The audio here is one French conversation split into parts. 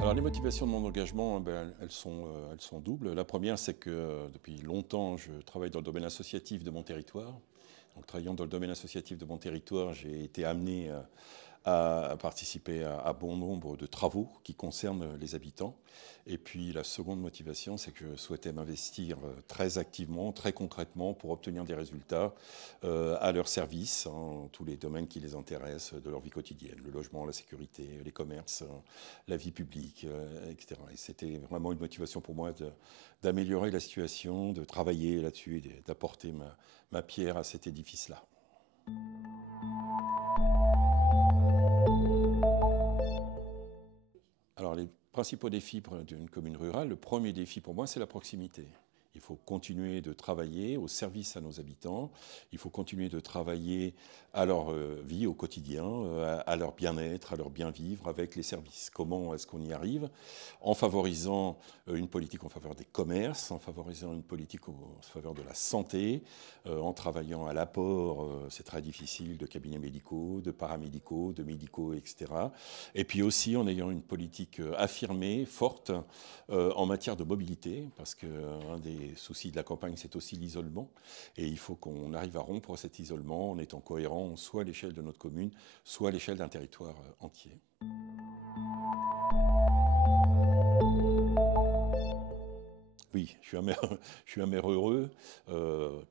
Alors les motivations de mon engagement, elles sont doubles. La première, c'est que depuis longtemps, je travaille dans le domaine associatif de mon territoire. Donc travaillant dans le domaine associatif de mon territoire, j'ai été amené à participer à bon nombre de travaux qui concernent les habitants. Et puis la seconde motivation, c'est que je souhaitais m'investir très activement, très concrètement pour obtenir des résultats à leur service, hein, dans tous les domaines qui les intéressent de leur vie quotidienne, le logement, la sécurité, les commerces, la vie publique, etc. Et c'était vraiment une motivation pour moi d'améliorer la situation, de travailler là-dessus et d'apporter ma pierre à cet édifice-là. Alors, les principaux défis d'une commune rurale, le premier défi pour moi, c'est la proximité. Il faut continuer de travailler au service à nos habitants, il faut continuer de travailler à leur vie au quotidien, à leur bien-être, à leur bien-vivre avec les services. Comment est-ce qu'on y arrive? En favorisant une politique en faveur des commerces, en favorisant une politique en faveur de la santé, en travaillant à l'apport, c'est très difficile, de cabinets médicaux, de paramédicaux, de médicaux, etc. Et puis aussi en ayant une politique affirmée, forte, en matière de mobilité, parce qu'un des soucis de la campagne, c'est aussi l'isolement. Et il faut qu'on arrive à rompre cet isolement en étant cohérent, soit à l'échelle de notre commune, soit à l'échelle d'un territoire entier. Oui, je suis un maire heureux,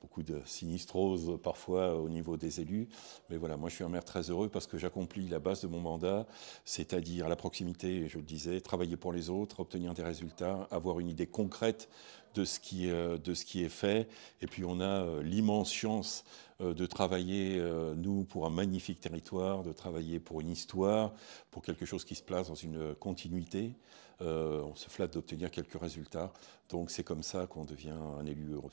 beaucoup de sinistrose parfois au niveau des élus, mais voilà, moi je suis un maire très heureux parce que j'accomplis la base de mon mandat, c'est-à-dire la proximité, je le disais, travailler pour les autres, obtenir des résultats, avoir une idée concrète de ce qui est fait, et puis on a l'immense chance de travailler, nous, pour un magnifique territoire, de travailler pour une histoire, pour quelque chose qui se place dans une continuité. On se flatte d'obtenir quelques résultats. Donc c'est comme ça qu'on devient un élu heureux.